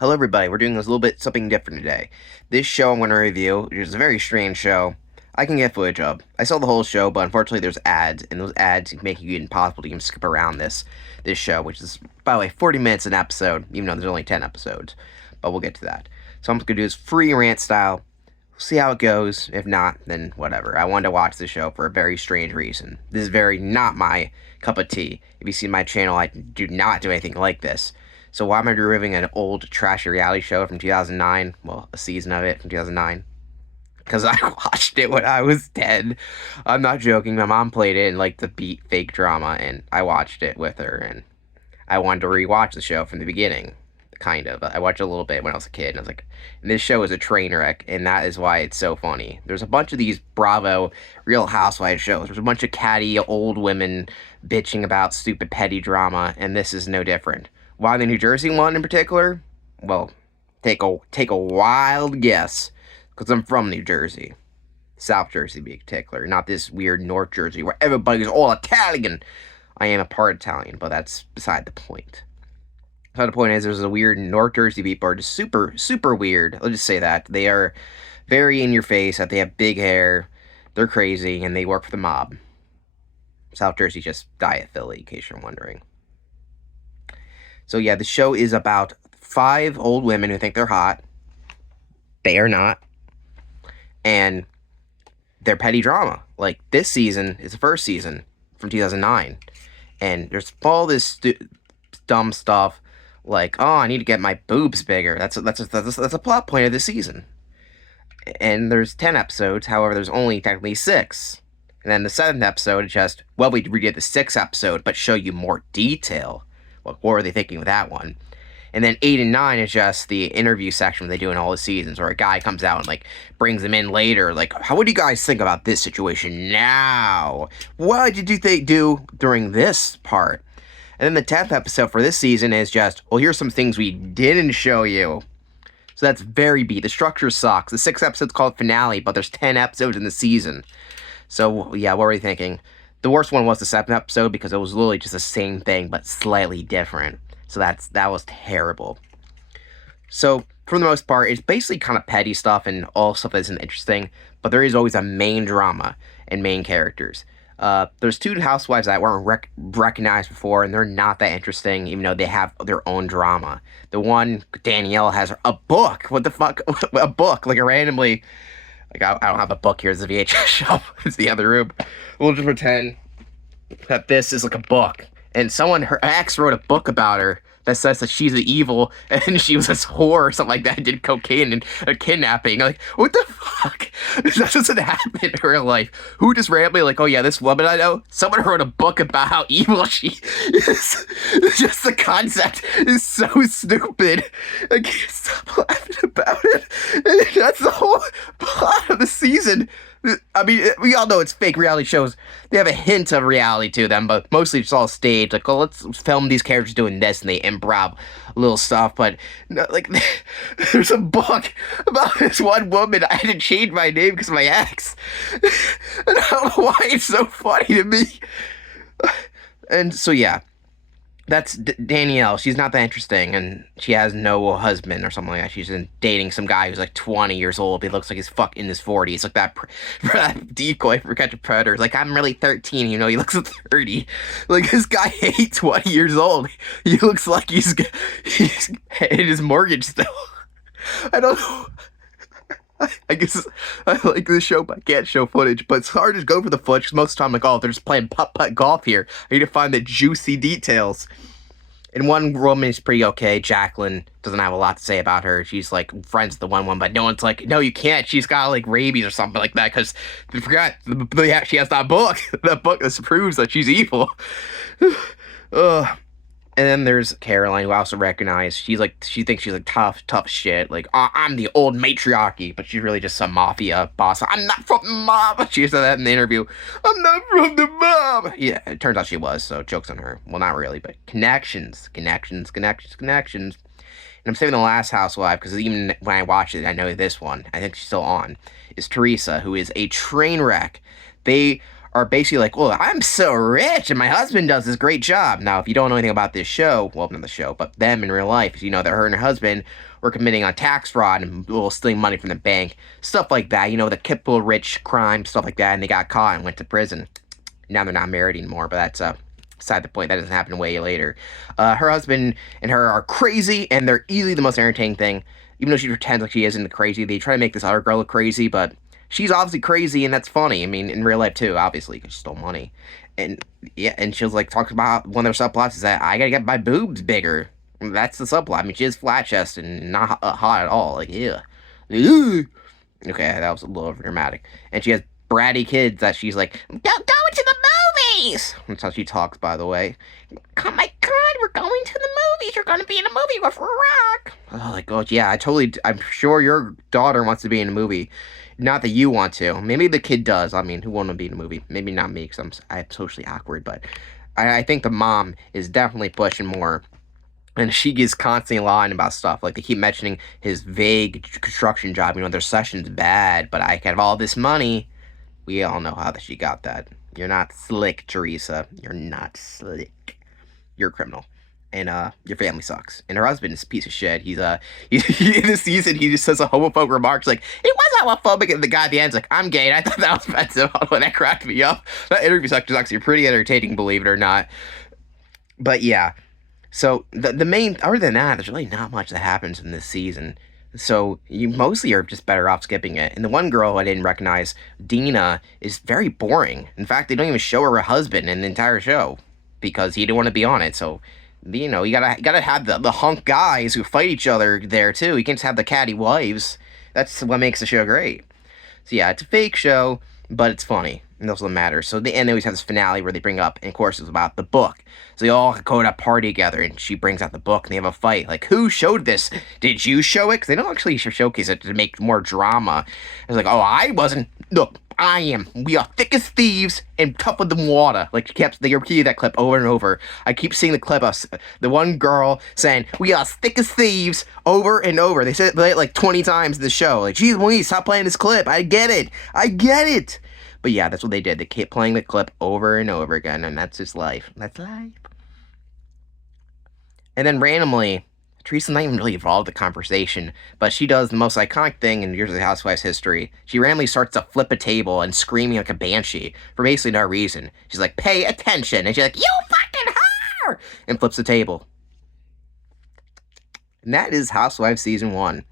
Hello everybody, we're doing this a little bit something different today. This show I'm going to review, which is a very strange show, I can get footage of. I saw the whole show, but unfortunately there's ads, and those ads make it impossible to even skip around this show, which is, by the way, 40 minutes an episode, even though there's only 10 episodes. But we'll get to that. So I'm just going to do this free rant style, see how it goes. If not, then whatever. I wanted to watch the show for a very strange reason. This is very not my cup of tea. If you see my channel, I do not do anything like this. So why am I reviewing an old trashy reality show from 2009? Well, a season of it from 2009. Because I watched it when I was 10. I'm not joking. My mom played it and liked the beat fake drama, and I watched it with her, and I wanted to rewatch the show from the beginning. Kind of. I watched it a little bit when I was a kid, and I was like, and this show is a train wreck, and that is why it's so funny. There's a bunch of these Bravo Real Housewives shows. There's a bunch of catty old women bitching about stupid petty drama, and this is no different. Why the New Jersey one in particular? Well, take a wild guess, because I'm from New Jersey. South Jersey, to be particular, not this weird North Jersey where everybody's all Italian. I am a part Italian, but that's beside the point. So the point is, there's a weird North Jersey people are just super, super weird. Let's just say that. They are very in your face, that they have big hair, they're crazy, and they work for the mob. South Jersey just Diet Philly, in case you're wondering. So yeah, the show is about 5 old women who think they're hot. They are not. And they're petty drama. Like, this season is the first season from 2009. And there's all this dumb stuff like, oh, I need to get my boobs bigger. That's a plot point of the season. And there's 10 episodes. However, there's only technically 6. And then the 7th episode is just, well, we redid the 6th episode, but show you more detail. What were they thinking with that one? And then 8 and 9 is just the interview section they do in all the seasons, where a guy comes out and, like, brings them in later, like, what do you guys think about this situation now? What did you do during this part? And then the 10th episode for this season is just, well, here's some things we didn't show you. So that's very beat. The structure sucks. The 6th episode's called Finale, but there's 10 episodes in the season. So, yeah, what were you thinking? The worst one was the 7th episode, because it was literally just the same thing, but slightly different. So that was terrible. So, for the most part, it's basically kind of petty stuff and all stuff that isn't interesting, but there is always a main drama and main characters. There's 2 housewives that weren't recognized before, and they're not that interesting, even though they have their own drama. The one, Danielle, has a book. What the fuck? A book. Like, randomly... Like, I don't have a book here. It's a VHS shelf. It's the other room. We'll just pretend that this is like a book. And her ex wrote a book about her that says that she's the evil and she was a whore or something like that, did cocaine and a kidnapping. Like, what the fuck? That doesn't happen in real life. Who just randomly, like, oh yeah, this woman I know, someone wrote a book about how evil she is. Just the concept is so stupid. I can't stop laughing about it. And that's the whole plot of the season. I mean, we all know it's fake reality shows. They have a hint of reality to them, but mostly it's all staged. Like, oh, let's film these characters doing this, and they improv little stuff. But, no, like, there's a book about this one woman. I had to change my name because of my ex. And I don't know why it's so funny to me. And so, yeah. That's Danielle. She's not that interesting, and she has no husband or something like that. She's dating some guy who's like 20 years old. He looks like he's in his 40s. Like that decoy for Catch a Predator. Like, I'm really 13, you know, he looks like 30. Like, this guy ain't 20 years old. He looks like he's in his mortgage still. I don't know. I guess I like this show, but I can't show footage. But it's hard to go for the footage, because most of the time, like, oh, they're just playing putt-putt golf here. I need to find the juicy details. And one woman is pretty okay. Jacqueline doesn't have a lot to say about her. She's, like, friends with the one, but no one's like, no, you can't. She's got, like, rabies or something like that, because they forgot, she has that book. That book that proves that she's evil. Ugh. And then there's Caroline, who I also recognize. She thinks she's like tough shit. Like, I'm the old matriarchy, but she's really just some mafia boss. I'm not from the mob. She said that in the interview. I'm not from the mob. Yeah, it turns out she was, so joke's on her. Well, not really, but connections. And I'm saving the last housewife, because even when I watch it, I know this one, I think she's still on, is Teresa, who is a train wreck. They are basically like, well, I'm so rich and my husband does this great job. Now, if you don't know anything about this show, well, not the show, but them in real life, you know that her and her husband were committing on tax fraud and stealing money from the bank, stuff like that. You know, the Kipple rich crime, stuff like that, and they got caught and went to prison. Now they're not married anymore, but that's beside the point. That doesn't happen way later. Her husband and her are crazy, and they're easily the most entertaining thing. Even though she pretends like she isn't crazy, they try to make this other girl look crazy, but she's obviously crazy, and that's funny. I mean, in real life too, obviously, because she stole money. And yeah, and she'll like talk about one of their subplots is that I gotta get my boobs bigger. That's the subplot. I mean, she is flat chested and not hot at all. Like, yeah. Okay, that was a little dramatic. And she has bratty kids that she's like, go to the movies! That's how she talks, by the way. Oh my god, we're going to the movies! You're gonna be in a movie with Rock! Oh, like, oh, yeah, I'm sure your daughter wants to be in a movie. Not that you want to. Maybe the kid does. I mean, who wants to be in a movie? Maybe not me, because I'm socially awkward, but I think the mom is definitely pushing more. And she is constantly lying about stuff. Like, they keep mentioning his vague construction job. You know, their session's bad, but I can have all this money. We all know how she got that. You're not slick, Teresa. You're not slick. You're a criminal. And, your family sucks. And her husband is a piece of shit. He's, in this season, he just says a homophobic remarks like, it was homophobic, and the guy at the end's like, I'm gay, and I thought that was offensive. That cracked me up. That interview is actually pretty entertaining, believe it or not. But, yeah. So, the main, other than that, there's really not much that happens in this season. So, you mostly are just better off skipping it. And the one girl I didn't recognize, Dina, is very boring. In fact, they don't even show her husband in the entire show. Because he didn't want to be on it, so... You know, you gotta have the hunk guys who fight each other there, too. You can't just have the catty wives. That's what makes the show great. So, yeah, it's a fake show, but it's funny. And that's what matters. So, the end, they always have this finale where they bring up, and of course, it's about the book. So, they all go to a party together, and she brings out the book, and they have a fight. Like, who showed this? Did you show it? Because they don't actually showcase it to make more drama. It's like, oh, I wasn't. Look, I am. We are thick as thieves and tougher than water. Like, they repeated that clip over and over. I keep seeing the clip of the one girl saying, we are thick as thieves, over and over. They said it like 20 times in the show. Like, geez, Louise, stop playing this clip. I get it. I get it. But yeah, that's what they did. They kept playing the clip over and over again, and that's just life. That's life. And then randomly, Teresa's not even really involved in the conversation, but she does the most iconic thing in Years of the Housewives history. She randomly starts to flip a table and screaming like a banshee for basically no reason. She's like, pay attention! And she's like, you fucking whore! And flips the table. And that is Housewives Season 1.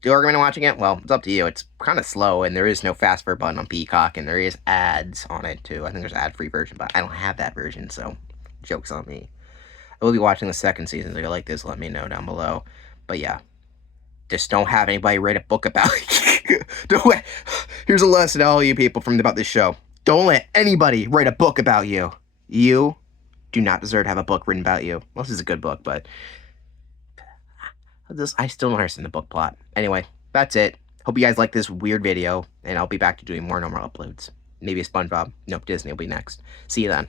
Do you recommend watching it? Well, it's up to you. It's kind of slow, and there is no fast forward button on Peacock, and there is ads on it, too. I think there's an ad-free version, but I don't have that version, so joke's on me. I will be watching the second season. If you like this, let me know down below. But yeah, just don't have anybody write a book about it. Here's a lesson to all you people about this show. Don't let anybody write a book about you. You do not deserve to have a book written about you. Well, this is a good book, but I still don't understand the book plot. Anyway, that's it. Hope you guys like this weird video, and I'll be back to doing more normal uploads. Maybe a SpongeBob. Nope, Disney will be next. See you then.